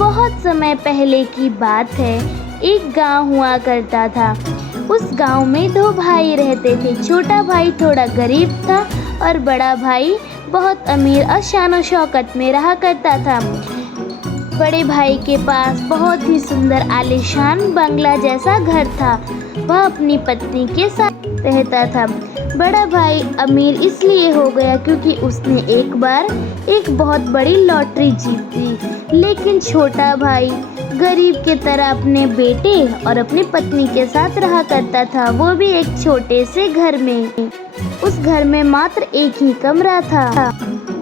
बहुत समय पहले की बात है। एक गांव हुआ करता था। उस गांव में दो भाई रहते थे। छोटा भाई थोड़ा गरीब था और बड़ा भाई बहुत अमीर और शान शौकत में रहा करता था। बड़े भाई के पास बहुत ही सुंदर आलीशान बंगला जैसा घर था। वह अपनी पत्नी के साथ रहता था। बड़ा भाई अमीर इसलिए हो गया क्योंकि उसने एक बार एक बहुत बड़ी लॉटरी जीती। लेकिन छोटा भाई गरीब के तरह अपने बेटे और अपनी पत्नी के साथ रहा करता था, वो भी एक छोटे से घर में। उस घर में मात्र एक ही कमरा था।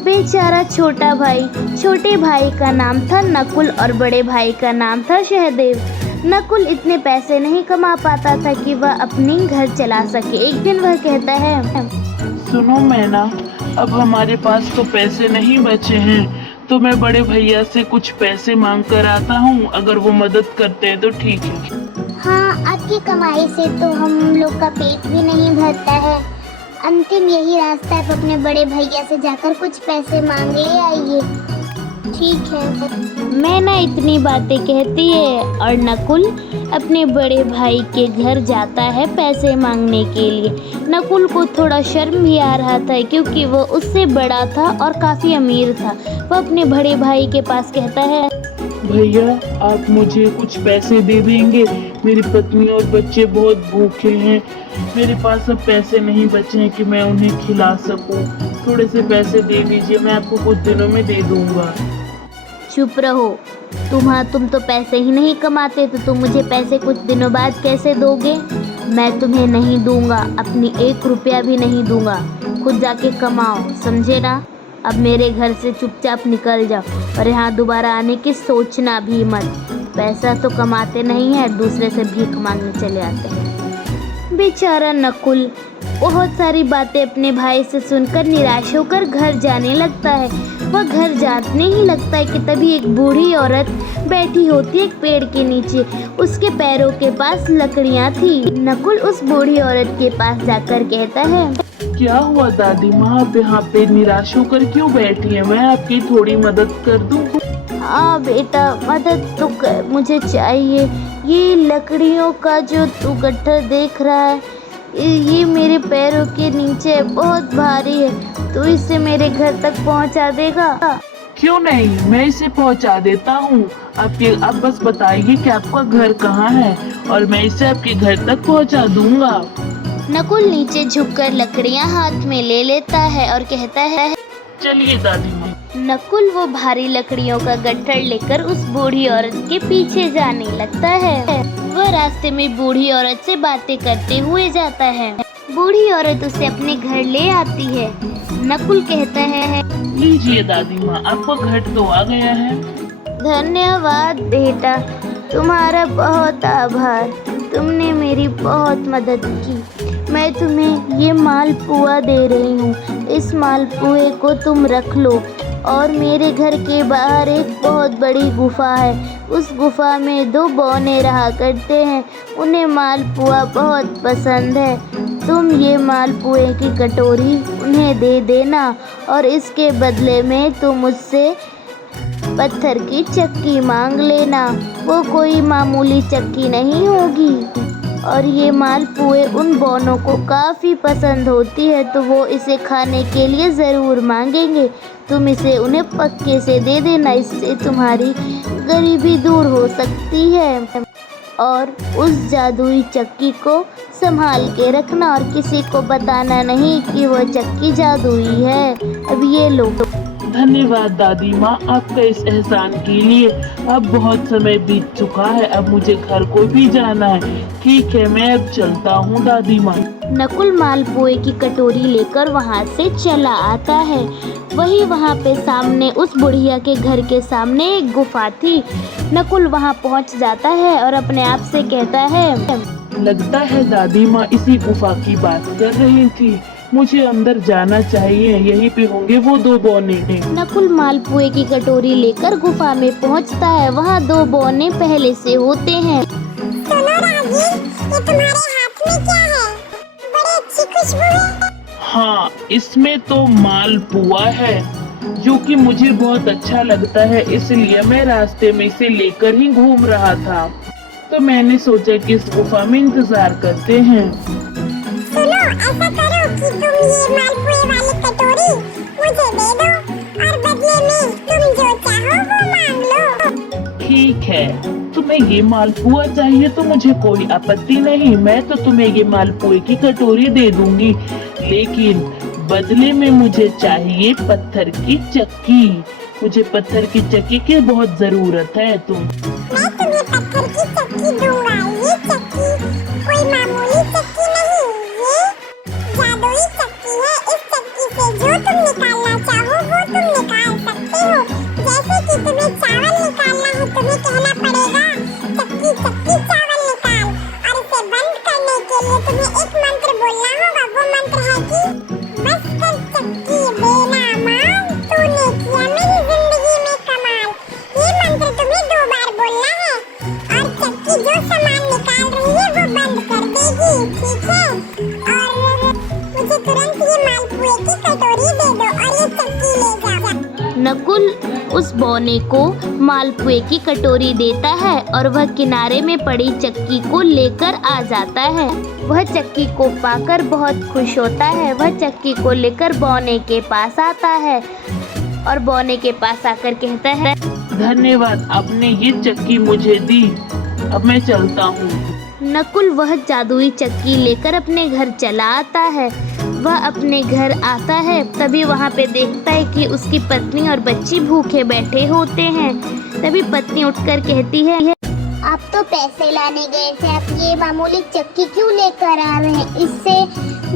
बेचारा छोटा भाई, छोटे भाई का नाम था नकुल और बड़े भाई का नाम था सहदेव। नकुल इतने पैसे नहीं कमा पाता था कि वह अपनी घर चला सके। एक दिन वह कहता है, सुनो मैना, अब हमारे पास तो पैसे नहीं बचे हैं, तो मैं बड़े भैया से कुछ पैसे मांग कर आता हूँ। अगर वो मदद करते हैं तो ठीक है। हाँ, आपकी कमाई से तो हम लोग का पेट भी नहीं भरता है। अंतिम यही रास्ता है, अपने बड़े भैया से जाकर कुछ पैसे मांग ले आइए। ठीक है। मैना इतनी बातें कहती है और नकुल अपने बड़े भाई के घर जाता है पैसे मांगने के लिए। नकुल को थोड़ा शर्म भी आ रहा था क्योंकि वो उससे बड़ा था और काफ़ी अमीर था। वह अपने बड़े भाई के पास कहता है, भैया आप मुझे कुछ पैसे दे देंगे? मेरी पत्नी और बच्चे बहुत भूखे हैं। मेरे पास अब पैसे नहीं बचे हैं कि मैं उन्हें खिला सकूं। थोड़े से पैसे दे दीजिए, मैं आपको कुछ दिनों में दे दूंगा। चुप रहो, तुम तो पैसे ही नहीं कमाते, तो तुम मुझे पैसे कुछ दिनों बाद कैसे दोगे? मैं तुम्हें नहीं दूंगा, अपनी 1 रुपया भी नहीं दूंगा। खुद जाके कमाओ, समझे ना? अब मेरे घर से चुपचाप निकल जाओ और यहाँ दोबारा आने की सोचना भी मत। पैसा तो कमाते नहीं है, दूसरे से भीख मांगने चले आते हैं। बेचारा नकुल बहुत सारी बातें अपने भाई से सुनकर निराश होकर घर जाने लगता है। वह घर जाने ही लगता है कि तभी एक बूढ़ी औरत बैठी होती है एक पेड़ के नीचे। उसके पैरों के पास लकड़ियां थी। नकुल उस बूढ़ी औरत के पास जाकर कहता है, क्या हुआ दादी माँ, आप यहाँ पे निराश होकर क्यों बैठी हैं? मैं आपकी थोड़ी मदद कर दूँ? हाँ बेटा, मदद तो मुझे चाहिए। ये लकड़ियों का जो तू गट्ठर देख रहा है, ये मेरे पैरों के नीचे बहुत भारी है। तू इसे मेरे घर तक पहुंचा देगा? क्यों नहीं, मैं इसे पहुंचा देता हूँ। आप बस बताइए कि आपका घर कहाँ है और मैं इसे आपके घर तक पहुंचा दूंगा। नकुल नीचे झुककर लकड़ियां हाथ में ले लेता है और कहता है, चलिए दादी माँ। नकुल वो भारी लकड़ियों का गट्ठर लेकर उस बूढ़ी औरत के पीछे जाने लगता है। वह रास्ते में बूढ़ी औरत से बातें करते हुए जाता है। बूढ़ी औरत उसे अपने घर ले आती है। नकुल कहता है, लीजिए दादी माँ, आपका घर तो आ गया है। धन्यवाद बेटा, तुम्हारा बहुत आभार। तुमने मेरी बहुत मदद की। मैं तुम्हें ये मालपुआ दे रही हूँ। इस मालपुए को तुम रख लो। और मेरे घर के बाहर एक बहुत बड़ी गुफा है। उस गुफा में 2 बौने रहा करते हैं। उन्हें मालपुआ बहुत पसंद है। तुम ये मालपुए की कटोरी उन्हें दे देना और इसके बदले में तुम मुझसे पत्थर की चक्की मांग लेना। वो कोई मामूली चक्की नहीं होगी। और ये मालपुए उन बौनों को काफ़ी पसंद होती है, तो वो इसे खाने के लिए ज़रूर मांगेंगे। तुम इसे उन्हें पक्के से दे देना, इससे तुम्हारी गरीबी दूर हो सकती है। और उस जादुई चक्की को संभाल के रखना और किसी को बताना नहीं कि वो चक्की जादुई है। अब ये लो। धन्यवाद दादी माँ, आपका इस एहसान के लिए। अब बहुत समय बीत चुका है, अब मुझे घर को भी जाना है। ठीक है, मैं अब चलता हूँ दादी माँ। नकुल मालपुए की कटोरी लेकर वहाँ से चला आता है। वही वहाँ पे सामने उस बुढ़िया के घर के सामने एक गुफा थी। नकुल वहाँ पहुँच जाता है और अपने आप से कहता है, लगता है दादी माँ इसी गुफा की बात कर रही थी। मुझे अंदर जाना चाहिए, यहीं पे होंगे वो 2 बौने। नकुल मालपुए की कटोरी लेकर गुफा में पहुंचता है। वहाँ 2 बौने पहले से होते हैं। सुनो राजी, ये तुम्हारे हाथ में क्या है? बड़ी अच्छी खुशबू है। हाँ, इसमें तो मालपुआ है। जो कि मुझे बहुत अच्छा लगता है, इसलिए मैं रास्ते में इसे लेकर ही घूम रहा था। तो मैंने सोचा कि इस गुफा में इंतजार करते हैं। सुनो, ऐसा करो कि तुम ये मालपुए वाली कटोरी मुझे दे दो और बदले में तुम जो चाहो वो मांग लो। ठीक है, तुम्हें ये मालपुआ चाहिए तो मुझे कोई आपत्ति नहीं, मैं तो तुम्हें ये मालपुए की कटोरी दे दूंगी, लेकिन बदले में मुझे चाहिए पत्थर की चक्की। मुझे पत्थर की चक्की की बहुत जरूरत है। मैं तुम्हें पत्थर की चक्की दूंगा। ये चक्की कोई मामूली चक्की नहीं, ये जादुई चक्की है। इस चक्की से जो तुम निकालना चाहो वो तुम निकाल सकते हो। जैसे कि तुम्हें चावल निकालना है, तुम्हें कहना पड़ेगा चक्की चक्की चावल निकाल, और इसे बंद करने के लिए तुम्हें एक मंत्र बोलना होगा। वो मंत्र है कि बस कर चक्की देना माल, तूने किया मेरी जिंदगी में कमाल। ये मंत्र तुम्हें 2 बार बोलना है और चक्की जो सामान निकाल रही है वो बंद कर देगी, ठीक है? और मुझे तुरंत ये मालपुए की कटोरी दे दो और ये चक्की ले जाओ। नकुल उस बौने को मालपुए की कटोरी देता है और वह किनारे में पड़ी चक्की को लेकर आ जाता है। वह चक्की को पाकर बहुत खुश होता है। वह चक्की को लेकर बौने के पास आता है और बौने के पास आकर कहता है, धन्यवाद, आपने ये चक्की मुझे दी, अब मैं चलता हूँ। नकुल वह जादुई चक्की लेकर अपने घर चला आता है। वह अपने घर आता है, तभी वहाँ पे देखता है कि उसकी पत्नी और बच्ची भूखे बैठे होते हैं। तभी पत्नी उठकर कहती है, आप तो पैसे लाने गए थे, आप ये मामूली चक्की क्यों लेकर आ रहे हैं? इससे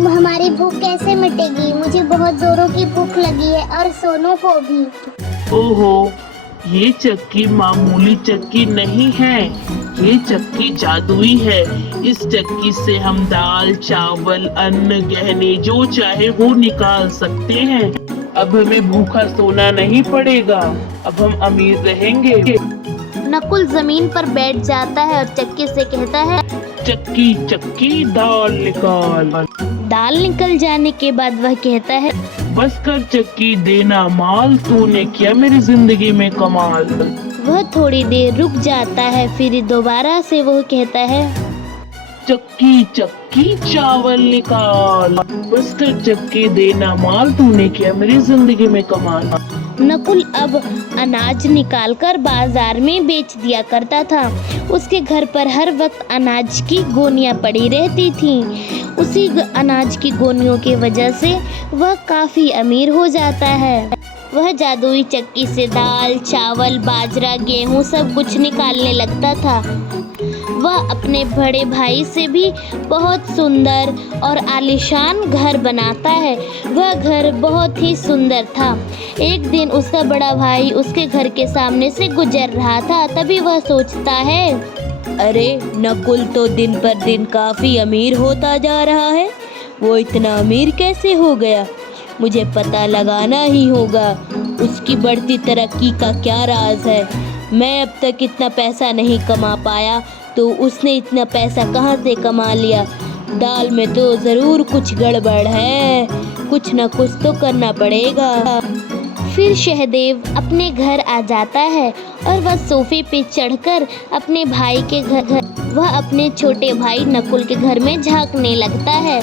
हमारी भूख कैसे मिटेगी? मुझे बहुत जोरों की भूख लगी है और सोनू को भी। ओहो, ये चक्की मामूली चक्की नहीं है, ये चक्की जादुई है। इस चक्की से हम दाल, चावल, अन्न, गहने जो चाहे वो निकाल सकते हैं। अब हमें भूखा सोना नहीं पड़ेगा, अब हम अमीर रहेंगे। नकुल जमीन पर बैठ जाता है और चक्की से कहता है, चक्की चक्की दाल निकाल। दाल निकल जाने के बाद वह कहता है, बस कर चक्की देना माल, तूने किया मेरी जिंदगी में कमाल। वह थोड़ी देर रुक जाता है, फिर दोबारा से वह कहता है, चक्की चक्की चावल निकाल। बस कर चक्की देना माल, तूने किया मेरी जिंदगी में कमाल। नकुल अब अनाज निकालकर बाजार में बेच दिया करता था। उसके घर पर हर वक्त अनाज की गोनियां पड़ी रहती थीं। उसी अनाज की गोनियों की वजह से वह काफ़ी अमीर हो जाता है। वह जादुई चक्की से दाल, चावल, बाजरा, गेहूं सब कुछ निकालने लगता था। वह अपने बड़े भाई से भी बहुत सुंदर और आलीशान घर बनाता है। वह घर बहुत ही सुंदर था। एक दिन उसका बड़ा भाई उसके घर के सामने से गुजर रहा था। तभी वह सोचता है, अरे नकुल तो दिन पर दिन काफ़ी अमीर होता जा रहा है। वो इतना अमीर कैसे हो गया? मुझे पता लगाना ही होगा उसकी बढ़ती तरक्की का क्या राज है। मैं अब तक इतना पैसा नहीं कमा पाया, तो उसने इतना पैसा कहाँ से कमा लिया? दाल में तो ज़रूर कुछ गड़बड़ है, कुछ न कुछ तो करना पड़ेगा। फिर सहदेव अपने घर आ जाता है और वह सोफे पे चढ़कर अपने भाई के घर वह अपने छोटे भाई नकुल के घर में झांकने लगता है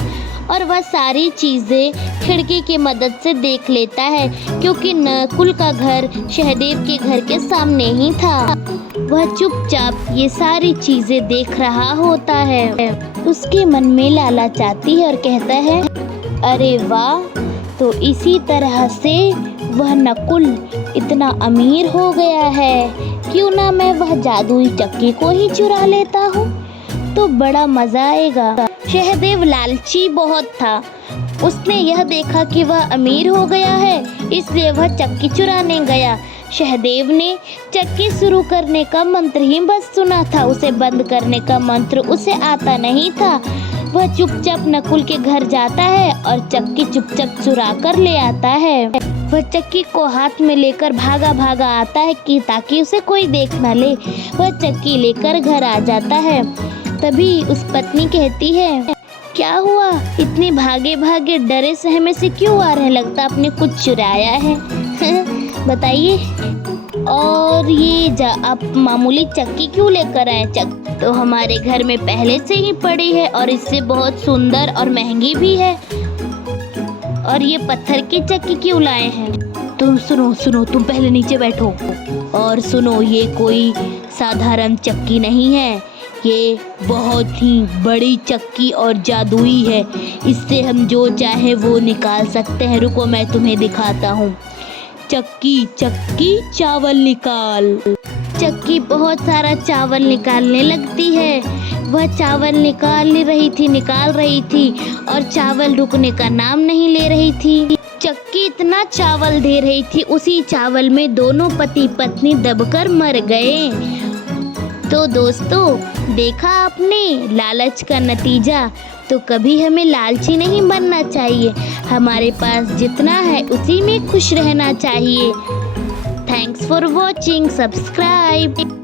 और वह सारी चीज़ें खिड़की की मदद से देख लेता है, क्योंकि नकुल का घर सहदेव के घर के सामने ही था। वह चुपचाप ये सारी चीज़ें देख रहा होता है। उसके मन में लालच आती है और कहता है, अरे वाह, तो इसी तरह से वह नकुल इतना अमीर हो गया है। क्यों ना मैं वह जादुई चक्की को ही चुरा लेता हूँ, तो बड़ा मज़ा आएगा। सहदेव लालची बहुत था। उसने यह देखा कि वह अमीर हो गया है, इसलिए वह चक्की चुराने गया। सहदेव ने चक्की शुरू करने का मंत्र ही बस सुना था, उसे बंद करने का मंत्र उसे आता नहीं था। वह चुपचाप नकुल के घर जाता है और चक्की चुपचाप चुरा कर ले आता है। वह चक्की को हाथ में लेकर भागा भागा आता है कि ताकि उसे कोई देख न ले। वह चक्की लेकर घर आ जाता है। तभी उस पत्नी कहती है, क्या हुआ, इतने भागे भागे डरे सहमे से क्यों आ रहे? लगता आपने कुछ चुराया है। बताइए। और ये आप मामूली चक्की क्यों लेकर आए? तो हमारे घर में पहले से ही पड़ी है और इससे बहुत सुंदर और महंगी भी है। और ये पत्थर की चक्की क्यों लाए हैं? तुम सुनो, तुम पहले नीचे बैठो। और सुनो, ये कोई साधारण चक्की नहीं है, ये बहुत ही बड़ी चक्की और जादुई है। इससे हम जो चाहे वो निकाल सकते हैं। रुको, मैं तुम्हें दिखाता हूँ। चक्की चावल निकाल। चक्की बहुत सारा चावल निकालने लगती है। वह चावल निकाल रही थी और चावल रुकने का नाम नहीं ले रही थी। चक्की इतना चावल दे रही थी, उसी चावल में दोनों पति पत्नी दबकर मर गए। तो दोस्तों, देखा आपने लालच का नतीजा। तो कभी हमें लालची नहीं बनना चाहिए। हमारे पास जितना है उसी में खुश रहना चाहिए। Thanks for watching. सब्सक्राइब।